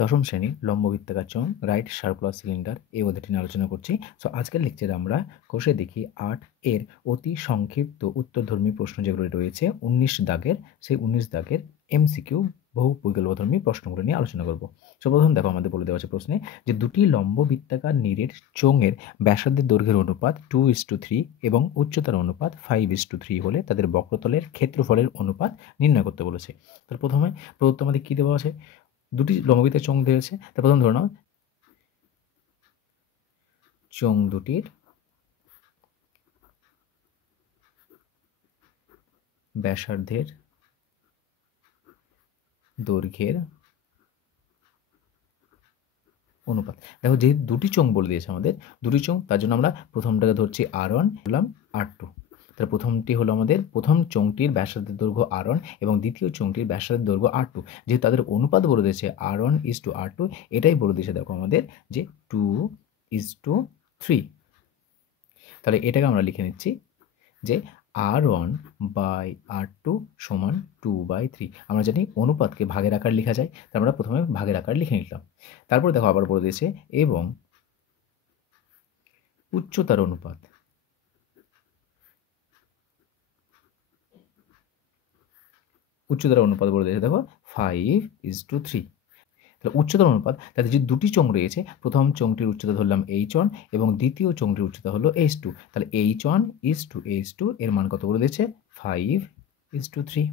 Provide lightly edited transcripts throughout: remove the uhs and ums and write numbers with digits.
দশম শ্রেণীর লম্ববৃত্তাকার চোঙ রাইট সার্কুলার সিলিন্ডার এই অধ্যায়টি নিয়ে আলোচনা করছি। সো আজকের লেকচারে আমরা কোষে দেখি ৮ এর অতি সংক্ষিপ্ত উত্তরধর্মী প্রশ্ন যেগুলো রয়েছে ১৯ দাগের, সেই ১৯ দাগের এমসিকিউ বহু বৈকল্যধর্মী প্রশ্নগুলো নিয়ে আলোচনা করব। সো প্রথম দেখো আমাদের বলে দেওয়া আছে প্রশ্নে যে দুটি লম্ববৃত্তাকার নিরেট চোঙের ব্যাসার্ধের দৈর্ঘ্যের অনুপাত 2:3 এবং উচ্চতার অনুপাত 5:3 হলে তাদের বক্রতলের ক্ষেত্রফলের অনুপাত নির্ণয় করতে বলেছে। তাহলে প্রথমে প্রদত্ত আমাদের কী দেওয়া আছে, দুটি লম্ববৃত্তের চোঙ দিয়েছে। তার প্রথম ধরে নাও চোঙ দুটির ব্যাসার্ধের দৈর্ঘ্যের অনুপাত। দেখো যেহেতু দুটি চোঙ বলে দিয়েছে আমাদের, দুটি চোঙ, তার জন্য আমরা প্রথমটাকে ধরছি R1, বললাম R2। তাহলে প্রথমটি হলো আমাদের প্রথম চোঙটির ব্যাসার্ধের দৈর্ঘ্য R1 এবং দ্বিতীয় চোঙটির ব্যাসার্ধের দৈর্ঘ্য R2। যেহেতু তাদের অনুপাত বলে দিয়েছে R1:R2, এটাই বলে দিয়েছে দেখো আমাদের যে 2:3। তাহলে এটাকে আমরা লিখে নিচ্ছি যে R1/R2 সমান 2/3। আমরা জানি অনুপাতকে ভাগের আকার লেখা যায়, তাই আমরা প্রথমে ভাগের আকার লিখে নিলাম। তারপর দেখো আবার বলে দিয়েছে এবং উচ্চতার অনুপাত, বলে দিয়েছে দেখো 5:3। তাহলে উচ্চতার অনুপাত, তাদের যে দুটি চোঙ রয়েছে, প্রথম চোঙটির উচ্চতা ধরলাম h1 এবং দ্বিতীয় চোঙটির উচ্চতা হলো h2। তাহলে h1:h2 এর মান কত বলে দিয়েছে 5:3।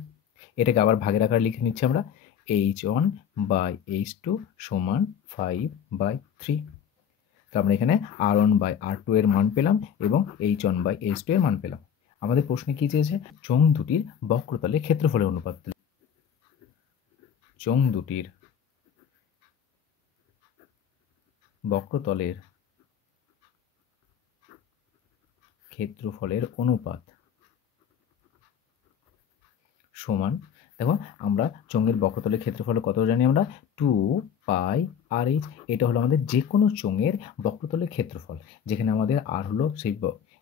এটাকে আবার ভাগের আকার লিখে নিচ্ছি আমরা, h1/h2 সমান 5/3। তো আমরা এখানে R1/R2 এর মান পেলাম এবং h1/h2 এর মান পেলাম। আমাদের প্রশ্নে কি চেয়েছে, চোঙ দুটির বক্রতলের ক্ষেত্রফলের অনুপাত। চোঙ দুটির বক্রতলের ক্ষেত্রফলের অনুপাত সমান, দেখো আমরা চোঙের বক্রতলের ক্ষেত্রফল কত জানি আমরা 2πr/h। এটা হলো আমাদের যে কোনো চোঙের বক্রতলের ক্ষেত্রফল, যেখানে আমাদের আর হলো সেই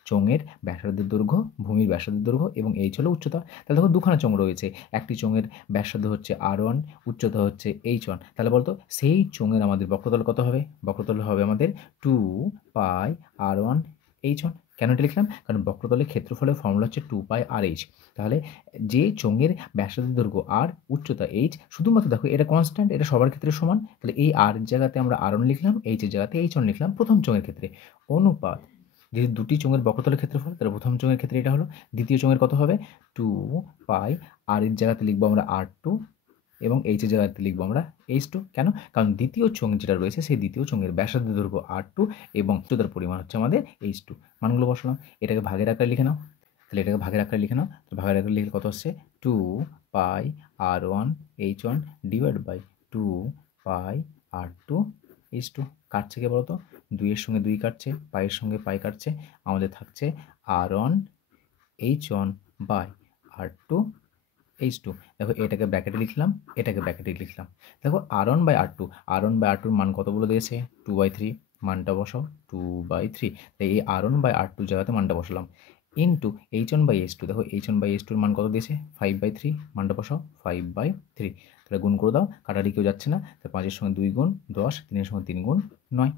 চোঙের ব্যাসার্ধের দৈর্ঘ্য, ভূমির ব্যাসার্ধের দৈর্ঘ্য এবং এইচ হলো উচ্চতা। তাহলে দেখো দুখানা চোঙ রয়েছে, একটি চোঙের ব্যাসার্ধ হচ্ছে R1, উচ্চতা হচ্ছে h1। তাহলে বলতো সেই চোঙের আমাদের বক্রতল কত হবে, বক্রতল হবে আমাদের 2πr1h1। কেন এটা লিখলাম, কারণ বক্রতলের ক্ষেত্রফলের ফর্মুলা হচ্ছে 2πr/h। তাহলে যে চোঙের ব্যাসার্ধের দৈর্ঘ্য আর, উচ্চতা h, শুধুমাত্র দেখো এটা কনস্ট্যান্ট, এটা সবার ক্ষেত্রে সমান। তাহলে এই আর জায়গাতে আমরা R1 লিখলাম, h এর জায়গাতে h1 লিখলাম প্রথম চোঙের ক্ষেত্রে। অনুপাত, যেহেতু দুটি চোঙের বক্রতলের ক্ষেত্রফল, তাহলে প্রথম চোঙের ক্ষেত্রে এটা হলো, দ্বিতীয় চোঙের কত হবে 2π, আর এর জায়গাতে লিখবো আমরা R2 এবং h এর জায়গাতে লিখবো আমরা h2। কেন, কারণ দ্বিতীয় চোঙ যেটা রয়েছে সেই দ্বিতীয় চোঙের ব্যাসার্ধের দৈর্ঘ্য R2 এবং উচ্চতার পরিমাণ হচ্ছে আমাদের h2। মানগুলো বসালাম, এটাকে ভাগের আকারে লিখে নাও। তাহলে এটাকে ভাগের আকারে লিখে নাও, তো ভাগের আকারে লিখলে কত হচ্ছে 2πr1h1 ডিভাইড বাই 2πr2h2। কাটছে কে বলতো, 2 এর সঙ্গে 2 কাটছে, পায়ের সঙ্গে পাই কাটছে, আমাদের থাকছে R1h1/R2h2। দেখো এটাকে ব্র্যাকেটে লিখলাম, এটাকে ব্র্যাকেটে লিখলাম। দেখো R1/R2 মান কত বলে দিয়েছে 2/3, মানটা বসাও 2/3। তাই এই R1/R2 জায়গাতে মানটা বসালাম, ইন্টু h1/h2। দেখো h1/h2 এর মান কত দিয়েছে 5/3, মানটা বসাও 5/3। তাহলে গুণ করে দাও, কাটারি কেউ যাচ্ছে না, তাহলে 5 এর সঙ্গে 2 গুণ 10, 3 এর সঙ্গে 3 গুণ 9।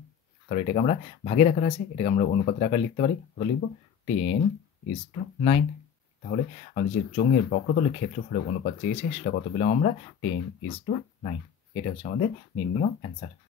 তাহলে এটাকে আমরা ভাগের আকার আছে, এটাকে আমরা অনুপাতের আকার লিখতে পারি, কত লিখবো 10:9। তাহলে আমাদের যে চোঙের বক্রতলের ক্ষেত্রফলের অনুপাত চেয়েছে সেটা কত পেলাম আমরা 10:9। এটা হচ্ছে আমাদের নির্ণীয় অ্যান্সার।